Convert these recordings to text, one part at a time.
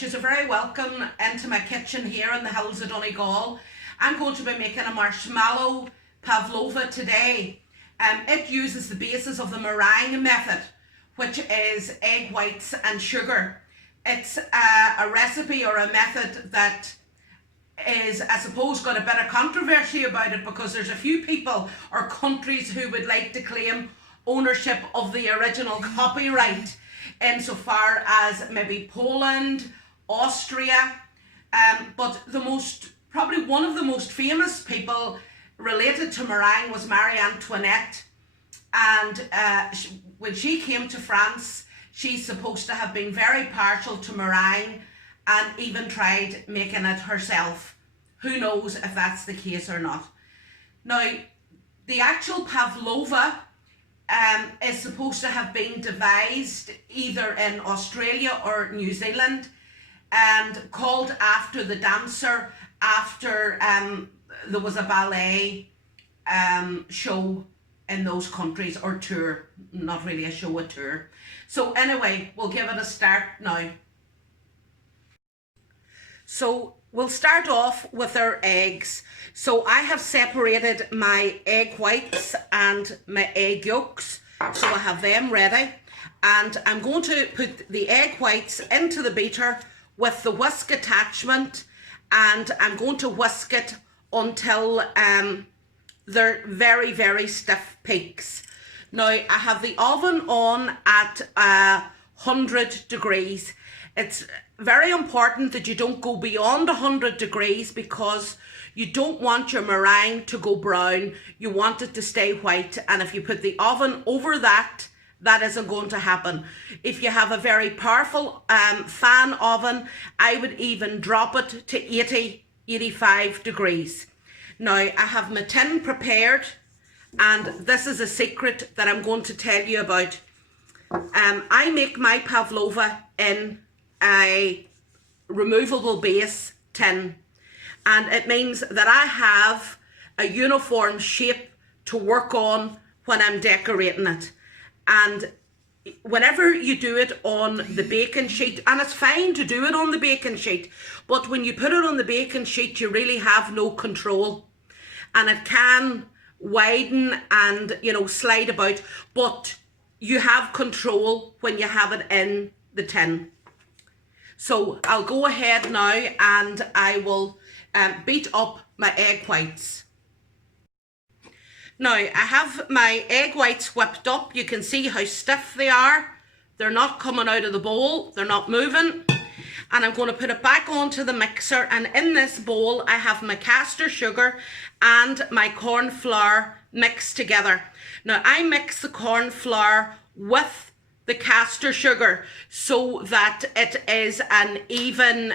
she's a very welcome into my kitchen here in the hills of Donegal. I'm going to be making a marshmallow pavlova today. It uses the basis of the meringue method, which is egg whites and sugar. It's a recipe or a method that is, I suppose, got a bit of controversy about it because there's a few people or countries who would like to claim ownership of the original copyright, insofar as maybe Poland, Austria, but probably one of the most famous people related to meringue was Marie Antoinette, and when she came to France, she's supposed to have been very partial to meringue and even tried making it herself. Who knows if that's the case or not. Now, the actual pavlova is supposed to have been devised either in Australia or New Zealand and called after the dancer after there was a ballet show in those countries, or tour, not really a show, a tour. So anyway, we'll give it a start now. So we'll start off with our eggs. So I have separated my egg whites and my egg yolks, so I have them ready. And I'm going to put the egg whites into the beater with the whisk attachment, and I'm going to whisk it until they're very, very stiff peaks. Now, I have the oven on at 100 degrees. It's very important that you don't go beyond 100 degrees because you don't want your meringue to go brown. You want it to stay white, and if you put the oven over that, that isn't going to happen. If you have a very powerful fan oven, I would even drop it to 85 degrees. Now, I have my tin prepared, and this is a secret that I'm going to tell you about. I make my pavlova in a removable base tin, and it means that I have a uniform shape to work on when I'm decorating it. And whenever you do it on the baking sheet, and it's fine to do it on the baking sheet, but when you put it on the baking sheet, you really have no control, and it can widen and, you know, slide about, but you have control when you have it in the tin. So I'll go ahead now and I will beat up my egg whites. Now, I have my egg whites whipped up. You can see how stiff they are. They're not coming out of the bowl. They're not moving. And I'm going to put it back onto the mixer. And in this bowl, I have my caster sugar and my corn flour mixed together. Now, I mix the corn flour with the caster sugar so that it is an even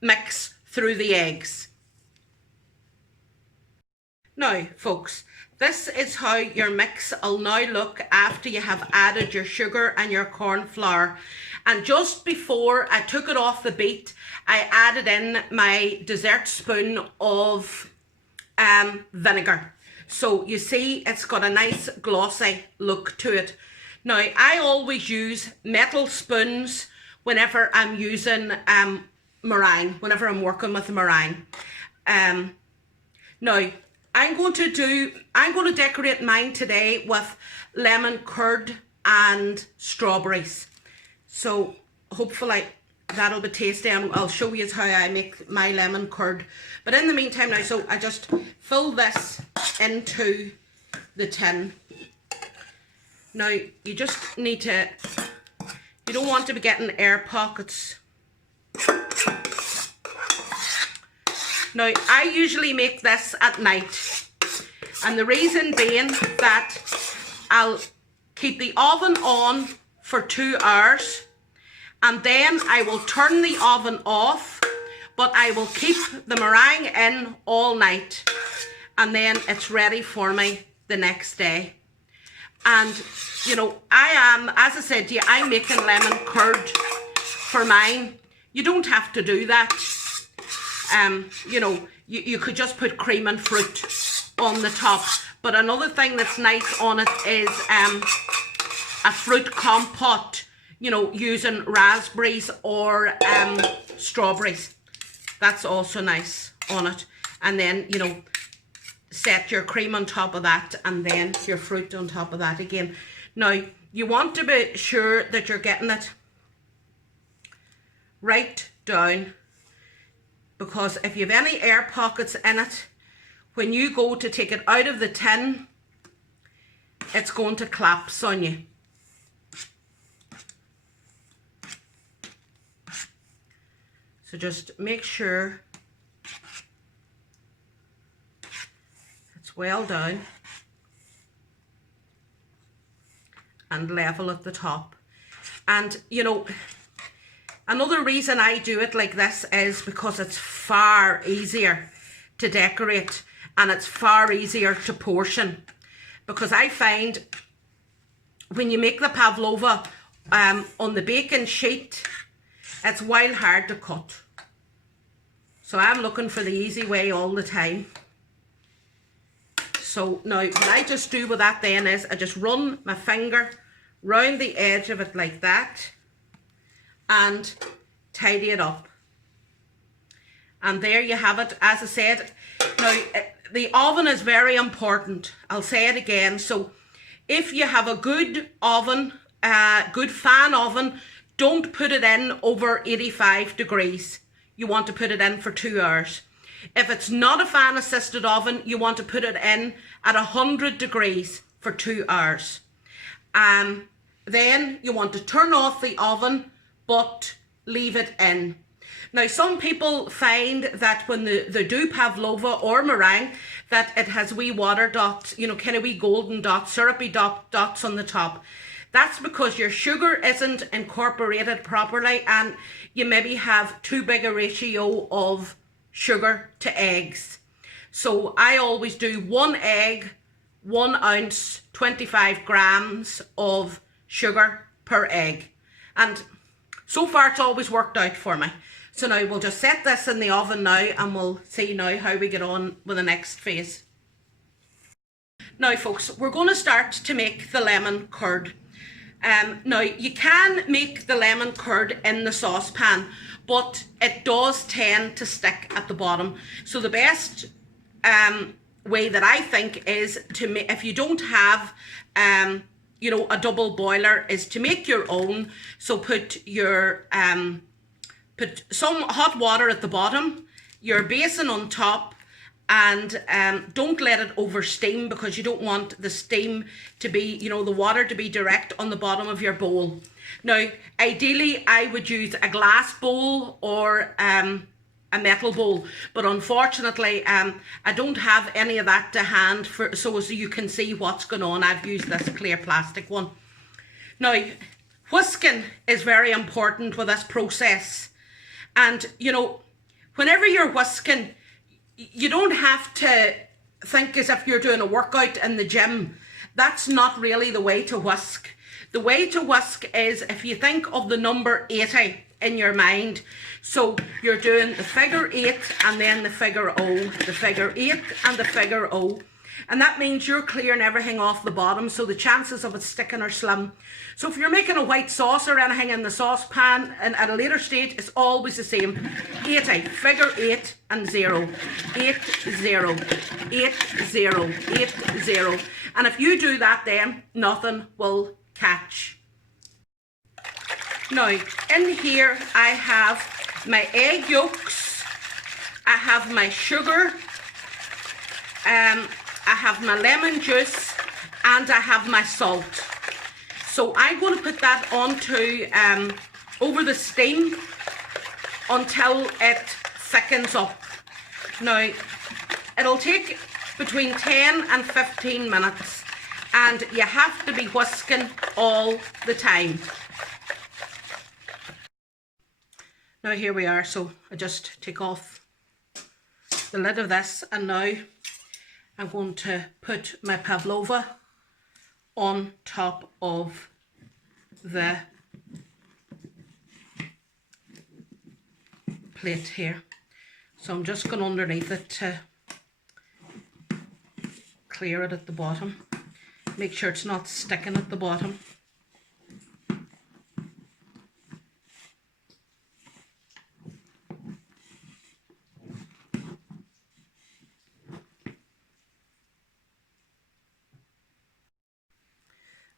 mix through the eggs. Now, folks, this is how your mix will now look after you have added your sugar and your corn flour. And just before I took it off the beat, I added in my dessert spoon of vinegar. So you see it's got a nice glossy look to it. Now, I always use metal spoons whenever I'm using meringue, whenever I'm working with the meringue. Now, I'm going to decorate mine today with lemon curd and strawberries. So hopefully that'll be tasty, and I'll show you how I make my lemon curd. But in the meantime now, so I just fill this into the tin. Now, you just need to, you don't want to be getting air pockets. Now, I usually make this at night, and the reason being that I'll keep the oven on for 2 hours, and then I will turn the oven off, but I will keep the meringue in all night, and then it's ready for me the next day. And, you know, I am, as I said to you, I'm making lemon curd for mine. You don't have to do that. You know, you could just put cream and fruit on the top. But another thing that's nice on it is a fruit compote. you know, using raspberries or strawberries. That's also nice on it. And then, you know, set your cream on top of that and then your fruit on top of that again. Now, you want to be sure that you're getting it right down, because if you have any air pockets in it, when you go to take it out of the tin, it's going to collapse on you. So just make sure it's well down and level at the top. And you know, another reason I do it like this is because it's far easier to decorate and it's far easier to portion. Because I find when you make the pavlova on the baking sheet, it's wild hard to cut. So I'm looking for the easy way all the time. So now what I just do with that then is I just run my finger round the edge of it like that and tidy it up. And there you have it. As I said, now the oven is very important. I'll say it again. So if you have a good oven, good fan oven, don't put it in over 85 degrees. You want to put it in for 2 hours. If it's not a fan assisted oven, you want to put it in at 100 degrees for 2 hours. Then you want to turn off the oven, but leave it in. Now, some people find that when they do pavlova or meringue, that it has wee water dots, you know, kind of wee golden dots, syrupy dots on the top. That's because your sugar isn't incorporated properly and you maybe have too big a ratio of sugar to eggs. So I always do 1 egg, 1 ounce, 25 grams of sugar per egg. And so far it's always worked out for me. So now we'll just set this in the oven now and we'll see now how we get on with the next phase. Now folks, we're going to start to make the lemon curd. Now you can make the lemon curd in the saucepan, but it does tend to stick at the bottom. So the best way that I think is to make, if you don't have you know, a double boiler, is to make your own. So put your put some hot water at the bottom, your basin on top, and don't let it over steam, because you don't want the steam to be, you know, the water to be direct on the bottom of your bowl. Now, ideally, I would use a glass bowl or a metal bowl, but unfortunately, I don't have any of that to hand so as you can see what's going on. I've used this clear plastic one. Now, whisking is very important with this process. And, you know, whenever you're whisking, you don't have to think as if you're doing a workout in the gym. That's not really the way to whisk. The way to whisk is if you think of the number 80 in your mind. So you're doing the figure 8 and then the figure O, the figure 8 and the figure O. And that means you're clearing everything off the bottom, so the chances of it sticking are slim. So if you're making a white sauce or anything in the saucepan and at a later stage, it's always the same. 80, figure 8 and 0. 8, 0, 8, 0, 8, 0. And if you do that then, nothing will catch. Now, in here I have my egg yolks, I have my sugar, I have my lemon juice, and I have my salt. So I'm going to put that onto over the steam until it thickens up. Now, it'll take between 10 and 15 minutes, and you have to be whisking all the time. Now here we are, so I just take off the lid of this, and now I'm going to put my pavlova on top of the plate here. So I'm just going underneath it to clear it at the bottom. Make sure it's not sticking at the bottom.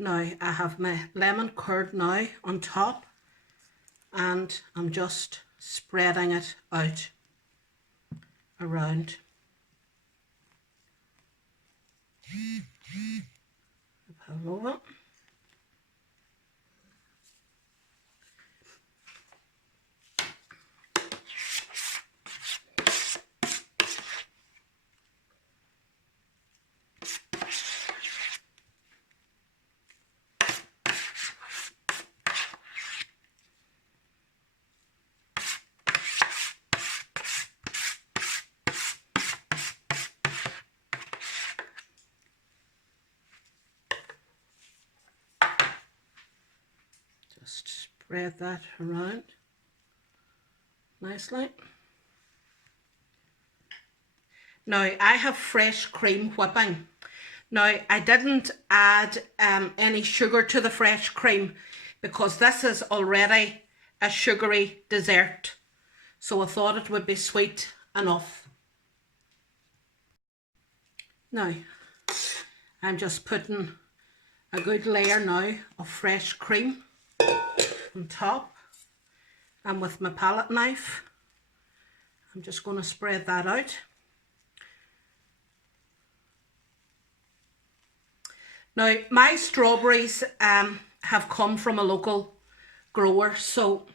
Now I have my lemon curd now on top, and I'm just spreading it out around the pavlova. Just spread that around nicely. Now I have fresh cream whipping. Now I didn't add any sugar to the fresh cream because this is already a sugary dessert, so I thought it would be sweet enough. Now I'm just putting a good layer now of fresh cream on top, and with my palette knife I'm just going to spread that out. Now my strawberries have come from a local grower, so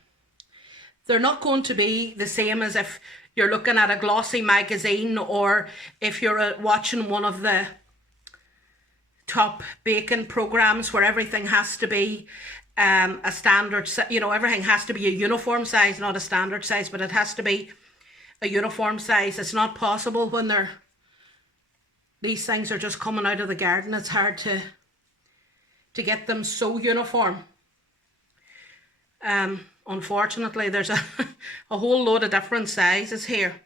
they're not going to be the same as if you're looking at a glossy magazine or if you're watching one of the top baking programs where everything has to be a standard, you know, everything has to be a uniform size, not a standard size, but it has to be a uniform size. It's not possible when these things are just coming out of the garden. It's hard to get them so uniform. Unfortunately, there's a whole load of different sizes here,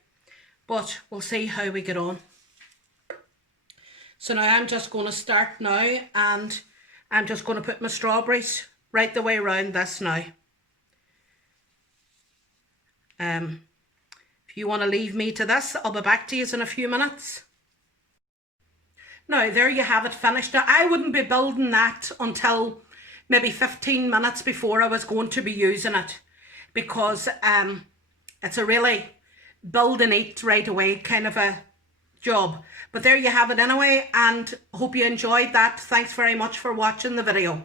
but we'll see how we get on. So now I'm just going to start now, and I'm just going to put my strawberries right the way around this now. If you want to leave me to this, I'll be back to you in a few minutes. Now there you have it finished. Now I wouldn't be building that until maybe 15 minutes before I was going to be using it, because it's a really build and eat right away kind of a job. But there you have it anyway, and hope you enjoyed that. Thanks very much for watching the video.